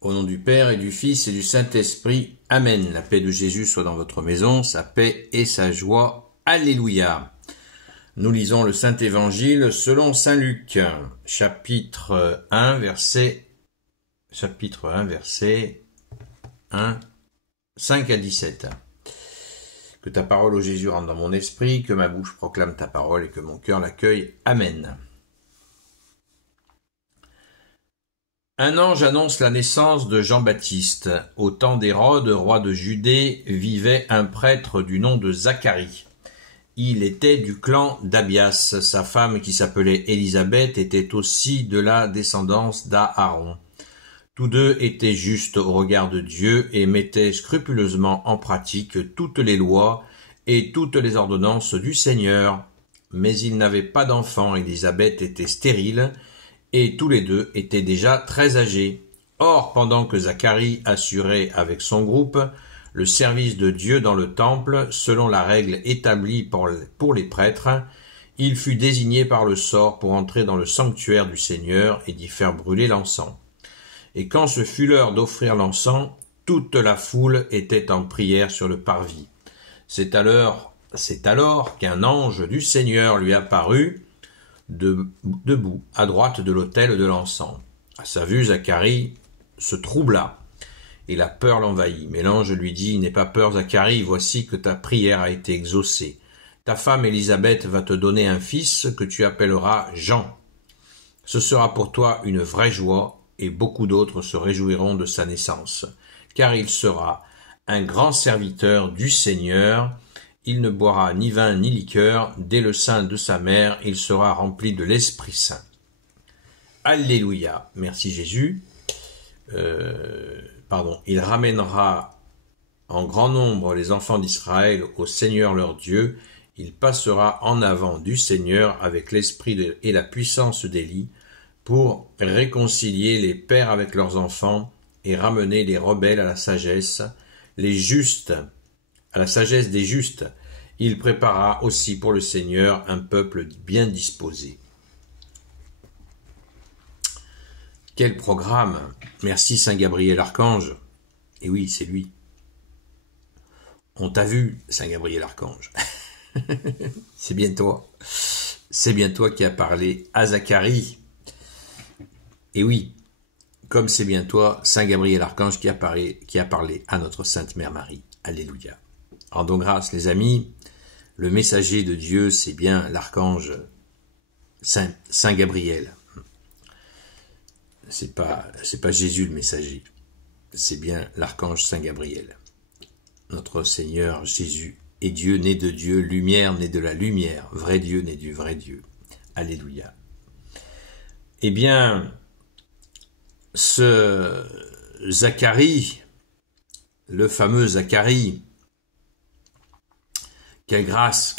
Au nom du Père et du Fils et du Saint-Esprit. Amen. La paix de Jésus soit dans votre maison, sa paix et sa joie. Alléluia. Nous lisons le Saint-Évangile selon Saint Luc, chapitre 1, verset 1, 5 à 17. Que ta parole, ô Jésus, rentre dans mon esprit, que ma bouche proclame ta parole et que mon cœur l'accueille. Amen. Un ange annonce la naissance de Jean-Baptiste. Au temps d'Hérode, roi de Judée, vivait un prêtre du nom de Zacharie. Il était du clan d'Abias. Sa femme, qui s'appelait Élisabeth, était aussi de la descendance d'Aaron. Tous deux étaient justes au regard de Dieu et mettaient scrupuleusement en pratique toutes les lois et toutes les ordonnances du Seigneur. Mais ils n'avaient pas d'enfant. Élisabeth était stérile, et tous les deux étaient déjà très âgés. Or, pendant que Zacharie assurait avec son groupe le service de Dieu dans le temple, selon la règle établie pour les prêtres, il fut désigné par le sort pour entrer dans le sanctuaire du Seigneur et d'y faire brûler l'encens. Et quand ce fut l'heure d'offrir l'encens, toute la foule était en prière sur le parvis. C'est alors qu'un ange du Seigneur lui apparut, debout à droite de l'autel de l'encens. À sa vue, Zacharie se troubla, et la peur l'envahit. Mais l'ange lui dit, « N'aie pas peur, Zacharie, voici que ta prière a été exaucée. Ta femme Élisabeth va te donner un fils que tu appelleras Jean. Ce sera pour toi une vraie joie, et beaucoup d'autres se réjouiront de sa naissance, car il sera un grand serviteur du Seigneur. Il ne boira ni vin ni liqueur, dès le sein de sa mère, il sera rempli de l'Esprit Saint. » Alléluia. Merci Jésus. Il ramènera en grand nombre les enfants d'Israël au Seigneur leur Dieu. Il passera en avant du Seigneur avec l'esprit et la puissance d'Élie pour réconcilier les pères avec leurs enfants et ramener les rebelles à la sagesse, les justes à la sagesse des justes. Il prépara aussi pour le Seigneur un peuple bien disposé. Quel programme! Merci Saint Gabriel Archange. Et oui, c'est lui. On t'a vu, Saint Gabriel Archange. C'est bien toi. C'est bien toi qui as parlé à Zacharie. Et oui, comme c'est bien toi, Saint Gabriel Archange qui a parlé à notre Sainte Mère Marie. Alléluia. Rendons grâce, les amis. Le messager de Dieu, c'est bien l'archange Saint Gabriel. C'est pas Jésus le messager. C'est bien l'archange Saint Gabriel. Notre Seigneur Jésus est Dieu, né de Dieu, lumière, né de la lumière, vrai Dieu, né du vrai Dieu. Alléluia. Eh bien, ce Zacharie, le fameux Zacharie, quelle grâce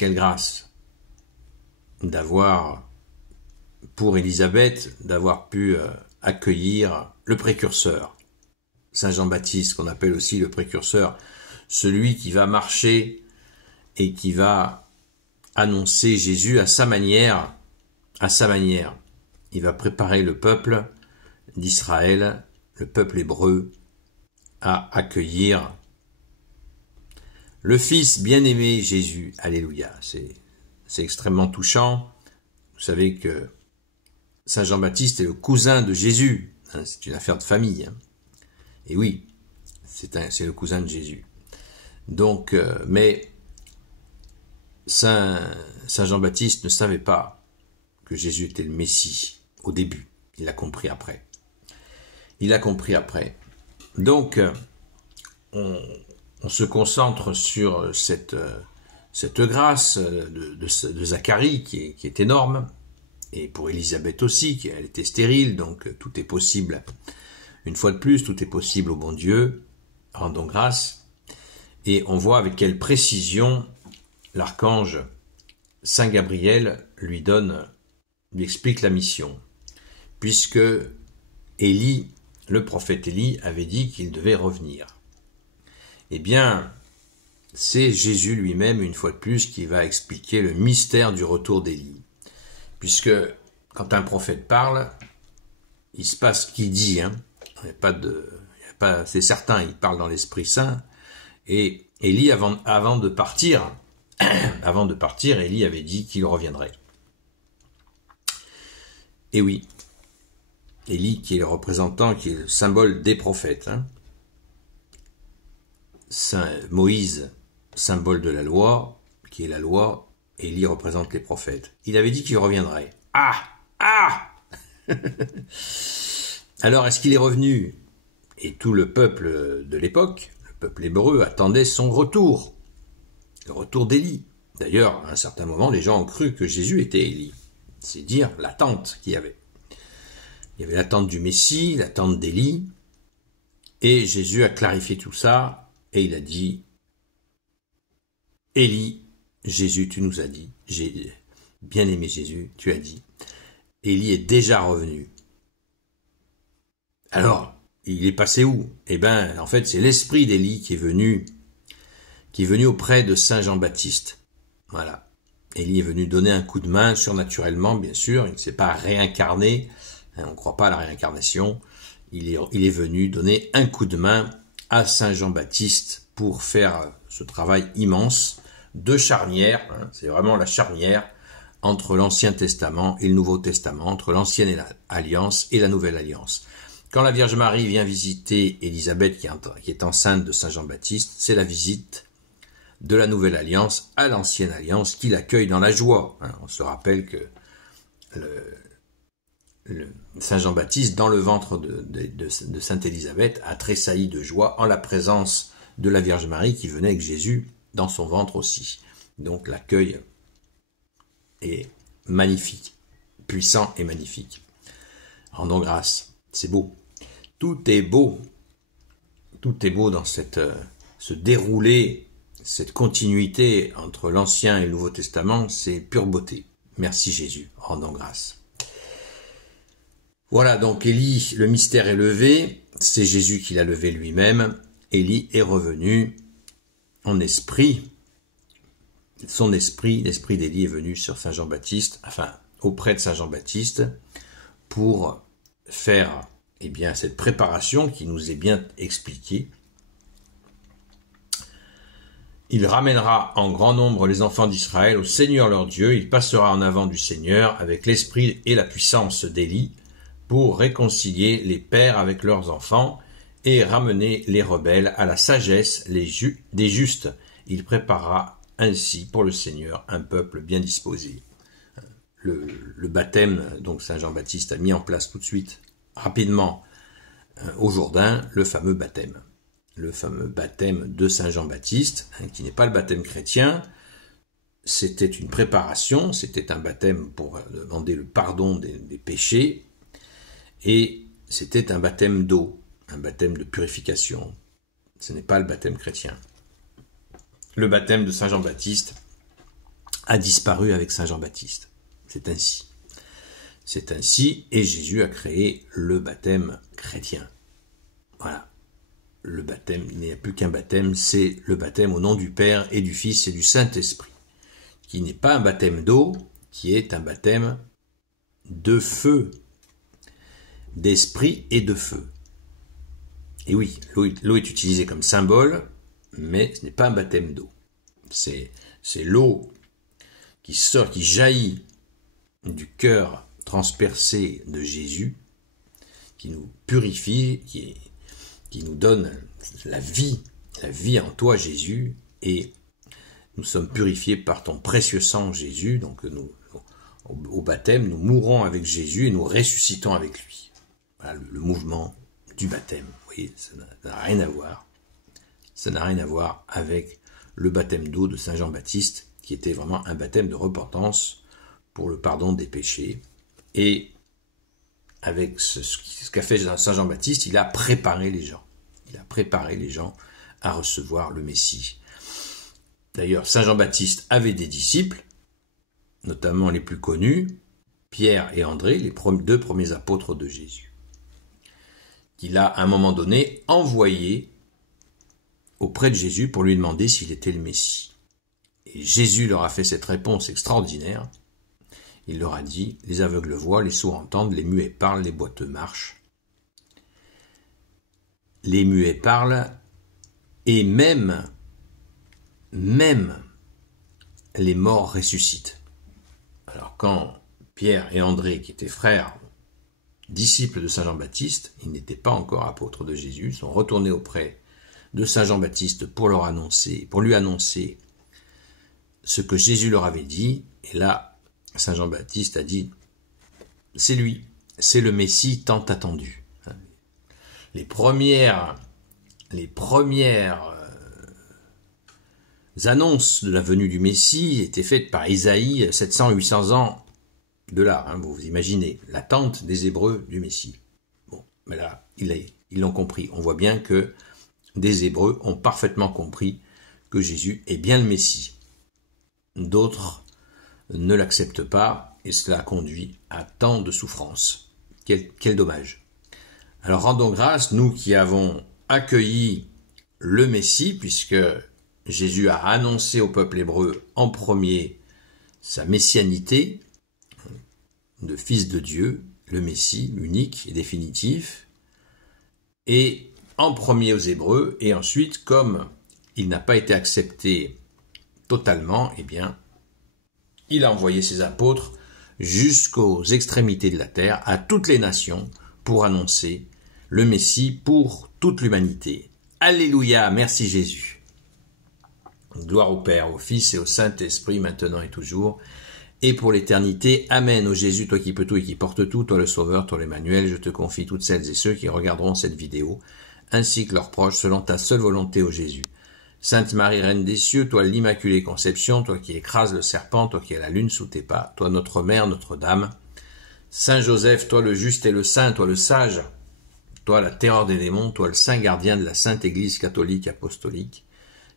d'avoir, pour Élisabeth, d'avoir pu accueillir le précurseur, Saint Jean-Baptiste, qu'on appelle aussi le précurseur, celui qui va marcher et qui va annoncer Jésus à sa manière. Il va préparer le peuple d'Israël, le peuple hébreu, à accueillir le Fils bien-aimé Jésus. Alléluia. C'est extrêmement touchant. Vous savez que Saint Jean-Baptiste est le cousin de Jésus. C'est une affaire de famille. Et oui, c'est le cousin de Jésus. Donc, mais Saint Jean-Baptiste ne savait pas que Jésus était le Messie au début. Il l'a compris après. Donc, on se concentre sur cette grâce de Zacharie qui est énorme, et pour Élisabeth aussi, elle était stérile, donc tout est possible. Une fois de plus, tout est possible au bon Dieu. Rendons grâce. Et on voit avec quelle précision l'archange Saint Gabriel lui explique la mission, puisque Élie, le prophète Élie, avait dit qu'il devait revenir. Eh bien, c'est Jésus lui-même, une fois de plus, qui va expliquer le mystère du retour d'Élie. Puisque, quand un prophète parle, il se passe ce qu'il dit, hein. Il c'est certain, il parle dans l'Esprit Saint. Et Élie, avant de partir, Élie avait dit qu'il reviendrait. Et oui, Élie qui est le représentant, qui est le symbole des prophètes. Hein. Saint Moïse, symbole de la loi, qui est la loi, Élie représente les prophètes. Il avait dit qu'il reviendrait. Ah! Alors, est-ce qu'il est revenu? Et tout le peuple de l'époque, le peuple hébreu, attendait son retour. Le retour d'Élie. D'ailleurs, à un certain moment, les gens ont cru que Jésus était Élie. C'est dire l'attente qu'il y avait. Il y avait l'attente du Messie, l'attente d'Élie. Et Jésus a clarifié tout ça. Et il a dit, Élie, Jésus, tu nous as dit, j'ai bien aimé Jésus, tu as dit, Élie est déjà revenu. Alors, il est passé où? Eh bien, en fait, c'est l'esprit d'Élie qui est venu auprès de Saint Jean-Baptiste. Voilà. Élie est venu donner un coup de main, surnaturellement, bien sûr, il ne s'est pas réincarné, on ne croit pas à la réincarnation, il est venu donner un coup de main à Saint Jean-Baptiste pour faire ce travail immense de charnière, hein, c'est vraiment la charnière entre l'Ancien Testament et le Nouveau Testament, entre l'Ancienne Alliance et la Nouvelle Alliance. Quand la Vierge Marie vient visiter Élisabeth qui est enceinte de Saint Jean-Baptiste, c'est la visite de la Nouvelle Alliance à l'Ancienne Alliance qui l'accueille dans la joie. Hein, on se rappelle que Saint Jean-Baptiste, dans le ventre de Sainte Élisabeth, a tressailli de joie en la présence de la Vierge Marie qui venait avec Jésus dans son ventre aussi. Donc l'accueil est magnifique, puissant et magnifique. Rendons grâce, c'est beau. Tout est beau. Tout est beau dans ce déroulé, cette continuité entre l'Ancien et le Nouveau Testament, c'est pure beauté. Merci Jésus, rendons grâce. Voilà, donc Élie, le mystère est levé, c'est Jésus qui l'a levé lui-même. Élie est revenu en esprit. Son esprit, l'esprit d'Élie est venu sur Saint Jean-Baptiste, enfin auprès de Saint Jean-Baptiste, pour faire cette préparation qui nous est bien expliquée. Il ramènera en grand nombre les enfants d'Israël au Seigneur leur Dieu, il passera en avant du Seigneur avec l'esprit et la puissance d'Élie pour réconcilier les pères avec leurs enfants et ramener les rebelles à la sagesse des justes. Il préparera ainsi pour le Seigneur un peuple bien disposé. Le baptême, donc Saint Jean-Baptiste a mis en place tout de suite, rapidement, au Jourdain, le fameux baptême de Saint Jean-Baptiste, qui n'est pas le baptême chrétien. C'était une préparation, c'était un baptême pour demander le pardon des péchés, et c'était un baptême d'eau, un baptême de purification. Ce n'est pas le baptême chrétien. Le baptême de Saint Jean-Baptiste a disparu avec Saint Jean-Baptiste. C'est ainsi. C'est ainsi, et Jésus a créé le baptême chrétien. Voilà. Le baptême, il n'y a plus qu'un baptême, c'est le baptême au nom du Père et du Fils et du Saint-Esprit, qui n'est pas un baptême d'eau, qui est un baptême de feu, d'esprit et de feu. Et oui, l'eau est utilisée comme symbole, mais ce n'est pas un baptême d'eau. C'est l'eau qui sort, qui jaillit du cœur transpercé de Jésus, qui nous purifie, qui nous donne la vie en toi Jésus, et nous sommes purifiés par ton précieux sang Jésus. Donc au baptême, nous mourons avec Jésus et nous ressuscitons avec lui. Voilà le mouvement du baptême. Vous voyez, ça n'a rien à voir. Ça n'a rien à voir avec le baptême d'eau de Saint Jean-Baptiste, qui était vraiment un baptême de repentance pour le pardon des péchés. Et avec ce qu'a fait Saint Jean-Baptiste, il a préparé les gens. Il a préparé les gens à recevoir le Messie. D'ailleurs, Saint Jean-Baptiste avait des disciples, notamment les plus connus, Pierre et André, les deux premiers apôtres de Jésus, qu'il a à un moment donné envoyé auprès de Jésus pour lui demander s'il était le Messie. Et Jésus leur a fait cette réponse extraordinaire. Il leur a dit, les aveugles voient, les sourds entendent, les muets parlent, les boiteux marchent. les muets parlent, et même les morts ressuscitent. Alors quand Pierre et André, qui étaient frères, disciples de Saint Jean-Baptiste, ils n'étaient pas encore apôtres de Jésus, sont retournés auprès de Saint Jean-Baptiste pour lui annoncer ce que Jésus leur avait dit. Et là, Saint Jean-Baptiste a dit, c'est lui, c'est le Messie tant attendu. Les premières annonces de la venue du Messie étaient faites par Isaïe 700-800 ans de là, vous imaginez, l'attente des Hébreux du Messie. Bon, mais là, ils l'ont compris. On voit bien que des Hébreux ont parfaitement compris que Jésus est bien le Messie. D'autres ne l'acceptent pas et cela conduit à tant de souffrances. Quel dommage. Alors rendons grâce, nous qui avons accueilli le Messie, puisque Jésus a annoncé au peuple hébreu en premier sa messianité de fils de Dieu, le Messie, unique et définitif, et en premier aux Hébreux, et ensuite, comme il n'a pas été accepté totalement, eh bien, il a envoyé ses apôtres jusqu'aux extrémités de la terre, à toutes les nations, pour annoncer le Messie pour toute l'humanité. Alléluia, merci Jésus. Gloire au Père, au Fils et au Saint-Esprit, maintenant et toujours, et pour l'éternité. Amen. Ô Jésus, toi qui peux tout et qui portes tout, toi le Sauveur, toi l'Emmanuel, je te confie toutes celles et ceux qui regarderont cette vidéo, ainsi que leurs proches, selon ta seule volonté, ô Jésus. Sainte Marie, Reine des cieux, toi l'Immaculée Conception, toi qui écrases le serpent, toi qui as la lune sous tes pas, toi notre Mère, Notre-Dame. Saint Joseph, toi le juste et le saint, toi le sage, toi la terreur des démons, toi le saint gardien de la Sainte Église catholique apostolique.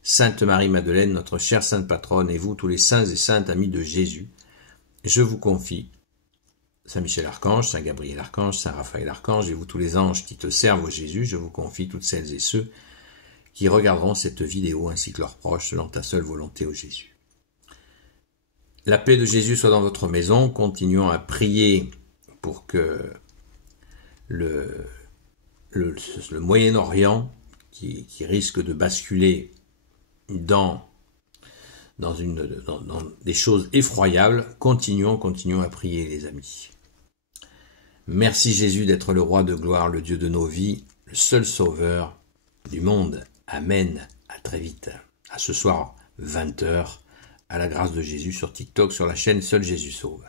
Sainte Marie-Madeleine, notre chère sainte patronne, et vous tous les saints et saintes amis de Jésus, je vous confie Saint Michel Archange, Saint Gabriel Archange, Saint Raphaël Archange, et vous tous les anges qui te servent au Jésus, je vous confie toutes celles et ceux qui regarderont cette vidéo ainsi que leurs proches selon ta seule volonté au Jésus. La paix de Jésus soit dans votre maison. Continuons à prier pour que le Moyen-Orient, qui risque de basculer dans des choses effroyables, continuons à prier, les amis. Merci Jésus d'être le roi de gloire, le Dieu de nos vies, le seul sauveur du monde. Amen. À très vite. À ce soir, 20h, à la grâce de Jésus sur TikTok, sur la chaîne Seul Jésus Sauve.